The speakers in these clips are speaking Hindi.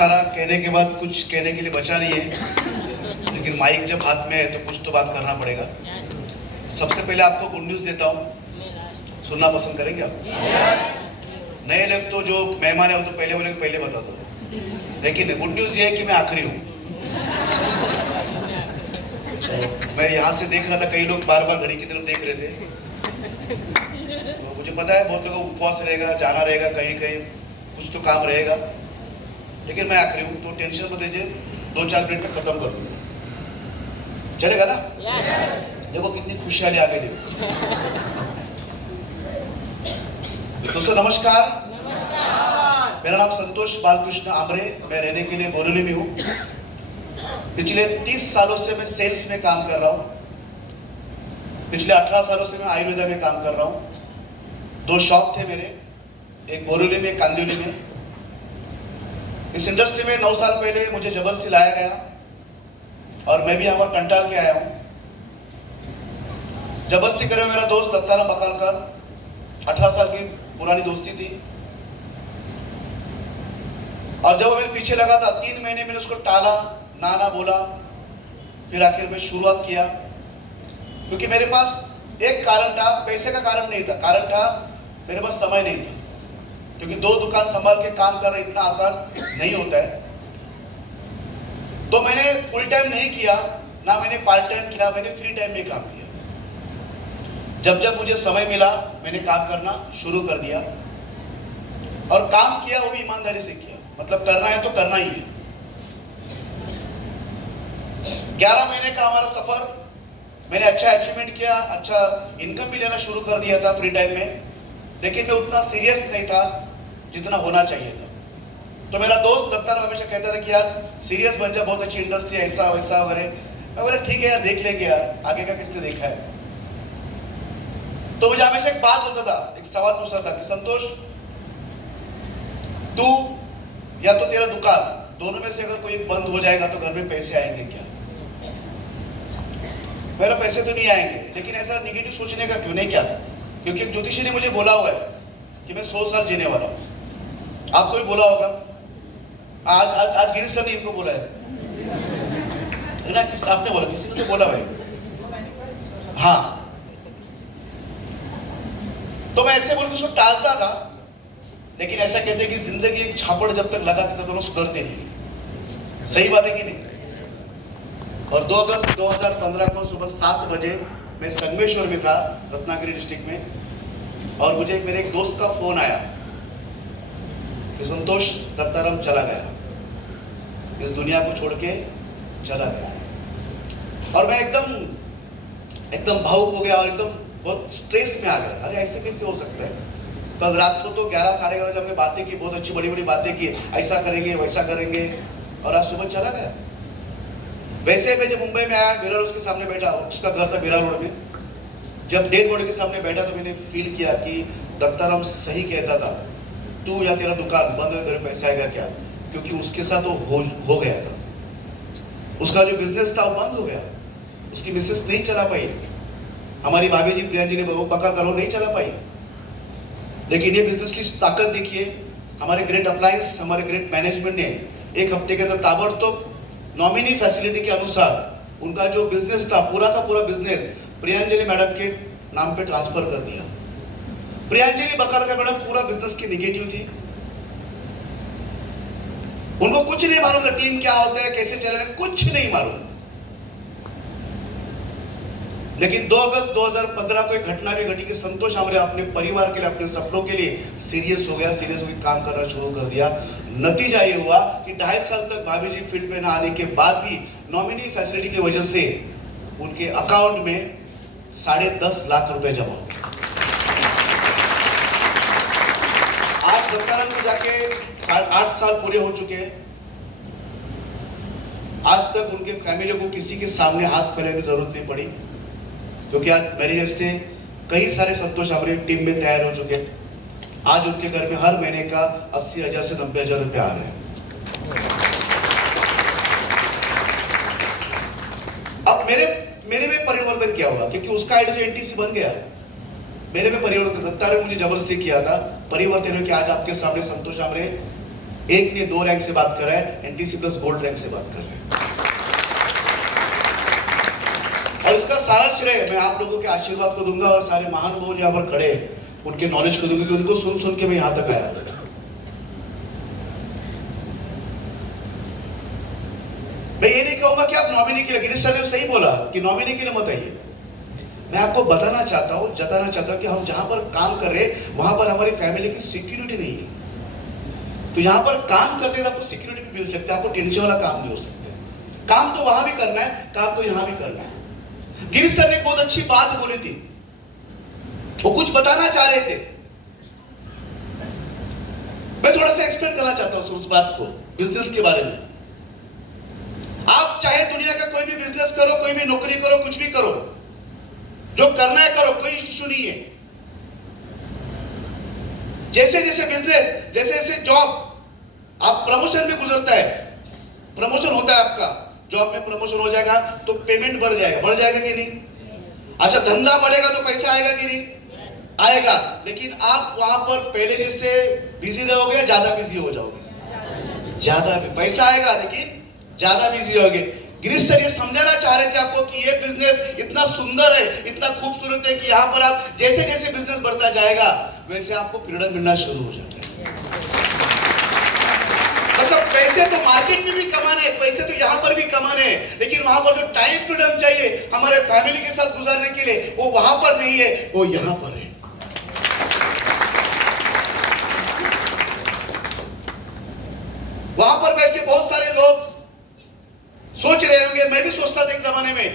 सारा कहने के बाद कुछ कहने के लिए बचा नहीं है, लेकिन माइक जब हाथ में है तो कुछ तो बात करना पड़ेगा। सबसे पहले आपको गुड न्यूज़ देता हूँ, सुनना पसंद करेंगे आप? नए लोग तो जो मेहमान है वो तो पहले बोले पहले बता दो, लेकिन गुड न्यूज़ ये है कि मैं आखिरी हूँ। तो मैं यहाँ से देख रहा था, कई लोग बार बार घड़ी की तरफ देख रहे थे, तो मुझे पता है बहुत लोगों को उपवास रहेगा, जाना रहेगा, कहीं कहीं कुछ तो काम रहेगा, लेकिन मैं आखिरी हूँ, तो टेंशन मत लीजिए, 2-4 मिनट में खत्म कर दूंगा, चलेगा ना? देखो कितनी खुशहाली आ गई। देखो दोस्तों नमस्कार, मेरा नाम संतोष बालकृष्ण आमरे, मैं रहने के लिए बोरिवली में हूँ। पिछले 30 सालों से मैं सेल्स में काम कर रहा हूँ। पिछले 18 सालों से मैं आयुर्वेदा में काम कर रहा हूँ। 2 शॉप थे मेरे, एक बोरिवली में, एक कांदिवली में। इस इंडस्ट्री में 9 साल पहले मुझे जबरदस्ती लाया गया और मैं भी यहाँ पर कंटाल के आया हूँ। जबरदस्ती करे मेरा दोस्त दत्ताराम बकालकर, 18 साल की पुरानी दोस्ती थी, और जब वो मेरे पीछे लगा था 3 महीने मैंने उसको टाला, ना बोला, फिर आखिर में शुरुआत किया, क्योंकि मेरे पास एक कारण था, पैसे का कारण नहीं था, कारण था मेरे पास समय नहीं था, क्योंकि 2 दुकान संभाल के काम कर रहे इतना आसान नहीं होता है। तो मैंने फुल टाइम नहीं किया, ना मैंने पार्ट टाइम किया, मैंने फ्री टाइम में काम किया। जब जब मुझे समय मिला मैंने काम करना शुरू कर दिया, और काम किया वो भी ईमानदारी से किया, मतलब करना है तो करना ही है। 11 महीने का हमारा सफर, मैंने अच्छा अचीवमेंट किया, अच्छा इनकम भी लेना शुरू कर दिया था फ्री टाइम में, लेकिन मैं उतना सीरियस नहीं था जितना होना चाहिए था। तो मेरा दोस्त दत्ताराम हमेशा कहता था कि यार सीरियस बन जा, बहुत अच्छी इंडस्ट्री, ऐसा वैसा वगैरह। मैं बोला ठीक है यार, देख लेंगे यार, आगे का किसने देखा है। तो मुझे हमेशा एक बात होता था, एक सवाल पूछता था कि संतोष, तू या तो तेरा दुकान, दोनों में से अगर कोई बंद हो जाएगा तो घर में पैसे आएंगे क्या? मेरा पैसे तो नहीं आएंगे, लेकिन ऐसा निगेटिव सोचने का क्यों नहीं? क्या? क्योंकि एक ज्योतिषी ने मुझे बोला हुआ है कि मैं 100 साल जीने वाला हूं। आपको भी बोला होगा, आज आज आज गिरीश सर ने इनको बोला है ना, किस आपने बोला, किसी ने तो बोला भाई, हाँ। तो मैं ऐसे बोल के उसको टालता था, लेकिन ऐसा कहते हैं कि जिंदगी एक छापड़ जब तक लगाते तब दोनों सुधरते नहीं। सही बात है कि नहीं? और 2 अगस्त 2015 को सुबह 7 बजे मैं संगमेश्वर में था, रत्नागिरी डिस्ट्रिक्ट में, और मुझे मेरे एक दोस्त का फोन आया कि संतोष, दत्ताराम चला गया, इस दुनिया को छोड़ के चला गया। और मैं एकदम भावुक हो गया और एकदम बहुत स्ट्रेस में आ गया। अरे ऐसे कैसे हो सकता है? कल रात को तो 11 साढ़े 11 जब हमने बातें की, बहुत अच्छी बड़ी बातें की, ऐसा करेंगे वैसा करेंगे, और आज सुबह चला गया। वैसे मैं जब मुंबई में आया, विरार उसके सामने बैठा, उसका घर था विरार रोड में, जब डेड बॉडी के सामने बैठा तो मैंने फील किया कि दत्ताराम सही कहता था, तू या तेरा दुकान बंद हो, तेरे पैसे आएगा क्या? क्योंकि उसके साथ वो हो गया था, उसका जो बिजनेस था वो बंद हो गया, उसकी मिसेस नहीं चला पाई, हमारी भाभी जी प्रियंका जी ने पका करो नहीं चला पाई। लेकिन ये बिजनेस की ताकत देखिए, हमारे ग्रेट अप्लायंस, हमारे ग्रेट मैनेजमेंट ने 1 हफ्ते के अंदर ताबड़तोड़ नॉमिनी फैसिलिटी के अनुसार उनका जो बिजनेस था, पूरा का पूरा बिजनेस प्रियंजलि मैडम के नाम पे ट्रांसफर कर दिया। प्रियंजलि बकालकर मैडम पूरा बिजनेस की निगेटिव थी, उनको कुछ नहीं मालूम था टीम क्या होता है, कैसे चलना है, कुछ नहीं मालूम। लेकिन 2 अगस्त 2015 को एक घटना भी घटी कि संतोष आमरे अपने परिवार के लिए, अपने सपनों के लिए सीरियस हो गया, सीरियस होकर काम करना शुरू कर दिया। नतीजा ये हुआ कि 2.5 साल तक भाभी जी फील्ड में ना आने के बाद भी नॉमिनी फैसिलिटी की वजह से उनके अकाउंट में 10.5 लाख रुपए जमा हो गए। आज दत्ताराम को जाके 8 साल पूरे हो चुके हैं। आज तक उनके फैमिली को किसी के सामने हाथ फैलाने की जरूरत नहीं पड़ी, क्योंकि आज मेरे जैसे कई सारे संतोष आमरे टीम में तैयार हो चुके हैं। आज उनके घर में हर महीने का 80,000 से 90,000 रुपए आ रहे हैं। अब मेरे में परिवर्तन क्या हुआ? क्योंकि उसका आईडी जो एनटीसी बन गया, मेरे में परिवर्तन। दत्ताराम मुझे जबरदस्ती किया था, परिवर्तन हो कि आज आपके सामने संतोष आमरे एक ने 2 रैंक से बात कर रहा है, एनटीसी प्लस गोल्ड रैंक से बात कर रहे हैं। और इसका सारा श्रेय मैं आप लोगों के आशीर्वाद को दूंगा और सारे महानुभाव यहाँ पर खड़े उनके नॉलेज को दूंगा कि उनको सुन सुन के मैं यहां तक आया। मैं ये नहीं कहूंगा कि आप नॉमिनी के लिए, गिरीश सर ने सही बोला कि नॉमिनी के लिए मत आइए। मैं आपको बताना चाहता हूं, जताना चाहता हूं कि हम जहां पर काम कर रहे हैं वहां पर हमारी फैमिली की सिक्योरिटी नहीं है। तो यहां पर काम करते आपको सिक्योरिटी भी मिल सकता है, आपको टेंशन वाला काम नहीं हो सकता। काम तो वहां भी करना है, काम तो यहां भी करना है। गिरीश सर ने एक बहुत अच्छी बात बोली थी, वो कुछ बताना चाह रहे थे, मैं थोड़ा सा एक्सप्लेन करना चाहता हूं उस बात को, बिजनेस के बारे में। आप चाहे दुनिया का कोई भी बिजनेस करो, कोई भी नौकरी करो, कुछ भी करो, जो करना है करो, कोई इश्यू नहीं है। जैसे जैसे बिजनेस, जैसे जैसे जॉब, आप प्रमोशन में गुजरता है, प्रमोशन होता है आपका, जॉब में प्रमोशन हो जाएगा तो पेमेंट बढ़ जाएगा कि नहीं? अच्छा, धंधा बढ़ेगा तो पैसा आएगा कि नहीं? आएगा। लेकिन आप वहां पर पहले जैसे बिजी रहोगे, ज्यादा बिजी हो जाओगे, ज्यादा पैसा आएगा लेकिन ज्यादा बिजी होगे। गिरीश सर ये समझाना चाह रहे थे आपको कि ये बिजनेस इतना सुंदर है, इतना खूबसूरत है कि यहाँ पर आप जैसे जैसे बिजनेस बढ़ता जाएगा वैसे आपको फ्रीडम मिलना शुरू हो जाता है। मतलब पैसे तो मार्केट में भी कमाने, पैसे तो यहाँ पर भी कमाने, लेकिन वहां पर जो टाइम फ्रीडम चाहिए हमारे फैमिली के साथ गुजारने के लिए, वो वहां पर नहीं है, वो यहाँ पर है। वहां पर बैठ के बहुत सारे लोग सोच रहे होंगे, मैं भी सोचता था एक जमाने में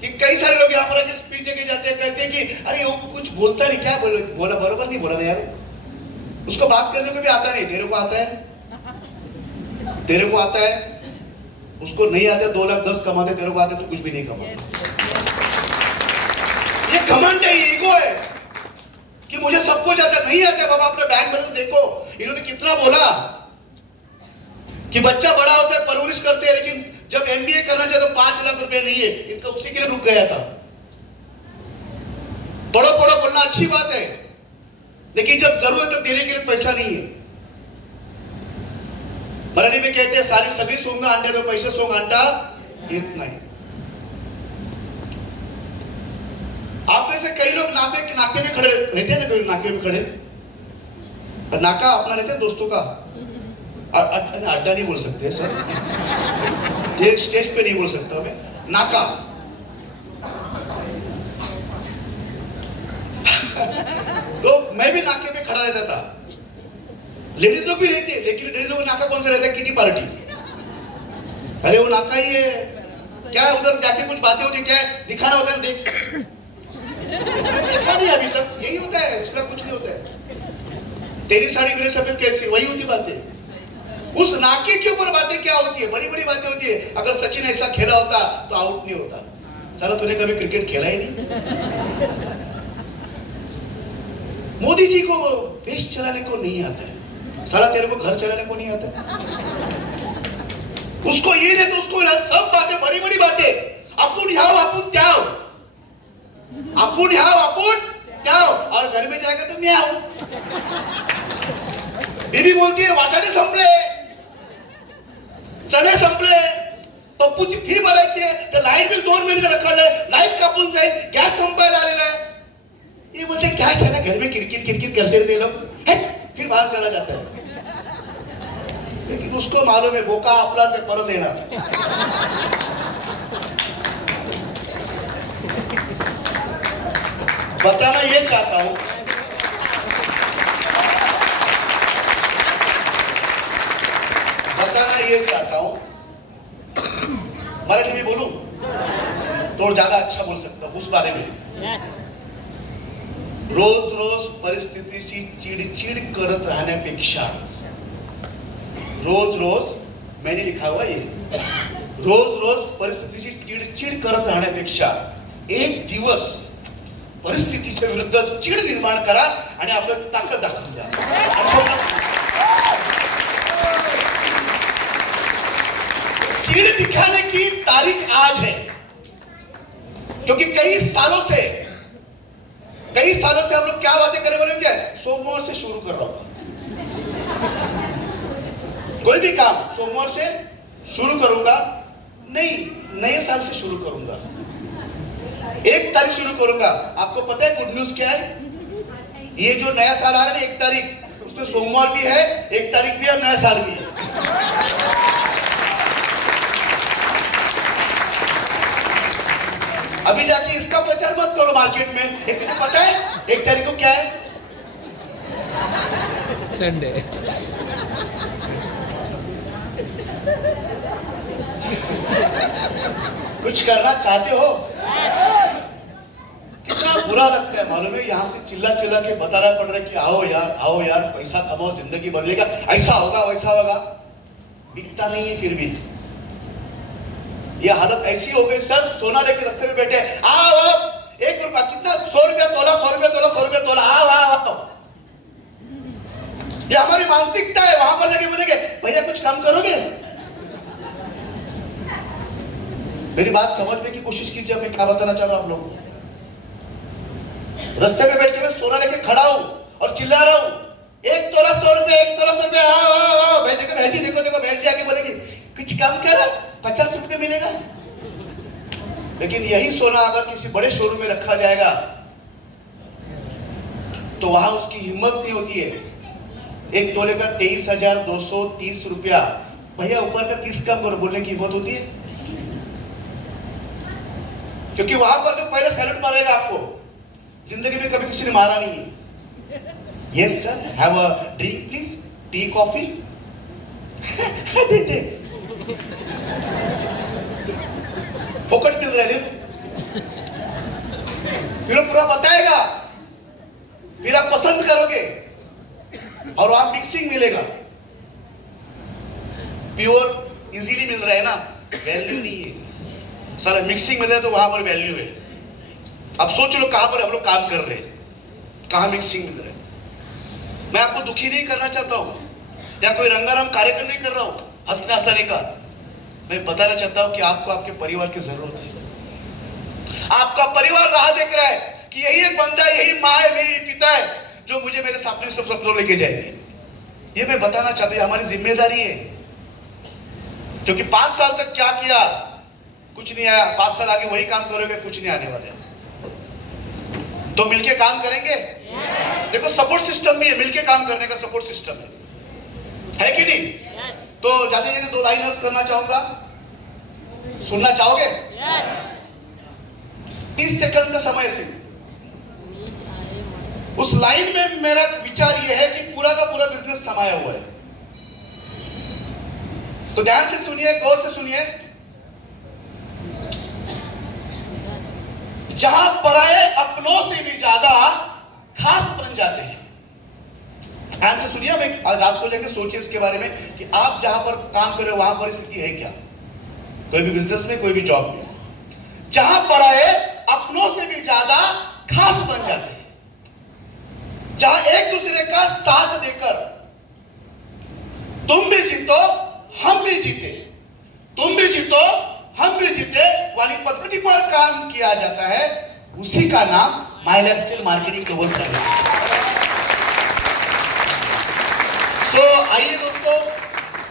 कि कई सारे लोग यहाँ पर आके स्पीच देके जाते हैं, कहते हैं कि अरे वो कुछ बोलता नहीं, क्या बोला बरोबर नहीं बोला ना यार, उसको बात करने को भी आता नहीं। तेरे को आता है, तेरे को आता है, उसको नहीं आता। 2 लाख 10 कमाते, तेरे को आते तो कुछ भी नहीं कमाते। ये घमंड है, ये ईगो है कि मुझे सब कुछ आता नहीं आता। बाबा अपना बैंक बैलेंस देखो, इन्होंने कितना बोला कि बच्चा बड़ा होता है, परवरिश करते हैं, लेकिन जब एमबीए करना चाहे तो 5 लाख रुपए नहीं है, इनका उसी के लिए रुक गया था। पढ़ो पढ़ो बोलना अच्छी बात है, लेकिन जब जरूरत है देने के लिए पैसा नहीं है। मराठी में कहते हैं सारी सभी सोंग अंडे तो पैसे सोंग अंडा येत नाही। आप में से कई लोग नाके में खड़े रहते हैं ना, कई नाके में खड़े, नाका अपना रहता है दोस्तों का, अड्डा नहीं बोल सकते सर, ये स्टेज पे नहीं बोल सकता मैं, नाका। तो मैं भी नाके पे खड़ा रहता था। लेडीज लोग भी रहते हैं, लेकिन लेडीज लोग नाका कौन सा रहता है? Kitty party. अरे वो नाका ही है क्या? उधर जाके कुछ बातें होती, क्या है दिखाना होता है, देख देखा नहीं अभी तक, यही होता है, दूसरा कुछ नहीं होता है। तेरी साड़ी मेरे सफेद कैसी, वही होती बातें। उस नाके के ऊपर बातें क्या होती है? बड़ी बड़ी बातें होती है। अगर सचिन ऐसा खेला होता तो आउट नहीं होता। साला तूने कभी क्रिकेट खेला ही नहीं। मोदी जी को देश चलाने को नहीं आता है, साला तेरे को घर चलाने को नहीं आता है। उसको ये नहीं तो उसको सब बातें, बड़ी बड़ी बातें, अपुन यहाँ अपुन त्याव, अपुन यहाँ अपुन त्याव, और घर में जाएगा तो म्याव। बीबी बोलती है वाटाणे संपले, चणे संपले, पप्पूची फी भरायची आहे, तर लाईट बिल 2 महिने रखडलंय, लाईट कापून जाईल, गॅस संपायला आलेला है। ये बोलते क्या चला, घर में किरकिर किरकिर करते रहते लोग, फिर बाहर चला जाता है। लेकिन उसको मालूम है बोका आपला से परत येणार। बताना ये चाहता हूं, मराठी में बोलूं तो ज्यादा अच्छा बोल सकता हूं उस बारे में। रोज रोज परिस्थितीची चिडचिड करत राहण्यापेक्षा, रोज रोज मैंने लिखा हुआ ये, रोज रोज परिस्थितीची चिडचिड करत राहण्यापेक्षा एक दिवस परिस्थितीच्या विरुद्ध चिड निर्माण करा आणि आपलं ताकद दाखवून द्या। चिड़ दिखाने की तारीख आज है, क्योंकि कई सालों से हम लोग क्या बातें करे बोलेंगे, सोमवार से शुरू कर रहा हूं, कोई भी काम सोमवार से शुरू करूंगा नहीं, नए साल से शुरू करूंगा, 1 तारीख शुरू करूंगा। आपको पता है गुड न्यूज क्या है? ये जो नया साल आ रहा है 1 तारीख, उसमें सोमवार भी है, 1 तारीख भी है और नया साल भी है। अभी जाके इसका प्रचार मत करो मार्केट में। एक तुझे पता है 1 तारीख को क्या है? संडे। कुछ करना चाहते हो? कितना बुरा लगता है मालूम है? यहां से चिल्ला चिल्ला के बताना पड़ रहा है कि आओ यार पैसा कमाओ, जिंदगी बदलेगा, ऐसा होगा वैसा होगा। बिकता नहीं है फिर भी। ये हालत ऐसी हो गई सर, सोना लेके रास्ते में बैठे, आओ 1 रुपया कितना, 100 रुपया तोला, 100 रुपया तोला, 100 रुपया तोला, आओ। ये हमारी मानसिकता है। वहां पर जाके बोलेंगे भैया कुछ कम करोगे? मेरी बात समझने की कोशिश कीजिए, मैं क्या बताना चाह रहा हूं आप लोगों को। रास्ते में बैठ के मैं सोना लेके खड़ा हूं और चिल्ला रहा हूं 1 तोला 100 रुपया, 1 तोला 100 रुपया, आओ। भाई देखो बहन जी, देखो बहन जी आके बोलेगी कुछ कम करो, 50 रुपये मिलेगा। लेकिन यही सोना अगर किसी बड़े शोरूम में रखा जाएगा तो वहां उसकी हिम्मत नहीं होती है। 1 तोले का 23,230 रुपया, भैया ऊपर का 30 कम करो बोलने की हिम्मत होती है? क्योंकि वहां पर जो पहले सैल्यूट मारेगा आपको, जिंदगी में कभी किसी ने मारा नहीं है। Yes sir, have a drink please, tea coffee. दे फोकट मिल रहा है, फिर पूरा बताएगा, फिर आप पसंद करोगे और वहां मिक्सिंग मिलेगा। प्योर इजीली मिल रहा है ना, वैल्यू नहीं है सर। मिक्सिंग मिल रहा है तो वहां पर वैल्यू है। अब सोच लो कहां पर हम लोग काम कर रहे हैं, कहां मिक्सिंग मिल रहा है। मैं आपको दुखी नहीं करना चाहता हूं या कोई रंगारंग कार्यक्रम नहीं कर रहा हूं हंसने हंसाने का। मैं बताना चाहता हूं कि आपको आपके परिवार की जरूरत है। आपका परिवार राह देख रहा है कि यही एक बंदा, यही माँ है, मेरी पिता है जो मुझे मेरे सपने सब सपनों लेके जाएंगे। ये मैं बताना चाहता हूं, हमारी जिम्मेदारी है। क्योंकि 5 साल तक क्या किया, कुछ नहीं आया। 5 साल आगे वही काम करोगे, कुछ नहीं आने वाले। तो मिलके काम करेंगे। देखो सपोर्ट सिस्टम भी है, मिलके काम करने का सपोर्ट सिस्टम है कि नहीं? तो जाते जाते 2 लाइनर्स करना चाहूंगा, सुनना चाहोगे? 30 सेकंड का समय से उस लाइन में मेरा विचार यह है कि पूरा का पूरा बिजनेस समाया हुआ है। तो ध्यान से सुनिए, गौर से सुनिए। जहां पराये अपनों से भी ज्यादा खास बन जाते हैं। ध्यान से सुनिए, मैं रात को लेकर सोचिए इसके बारे में कि आप जहां पर काम कर रहे हो वहां पर स्थिति है क्या, कोई भी बिजनेस में, कोई भी जॉब में। जहां पराये अपनों से भी ज्यादा खास बन जाते हैं, जहां एक दूसरे का साथ देकर तुम भी जीतो हम भी जीते, तुम भी जीतो हम भी जीते वाली पद्धति पर काम किया जाता है, उसी का नाम my lifestyle marketing global private. So आइए दोस्तों,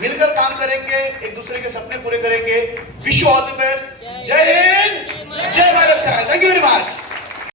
मिलकर काम करेंगे, एक दूसरे के सपने पूरे करेंगे। Wish you all the best. जय हिंद, जय my lifestyle. Thank you very much.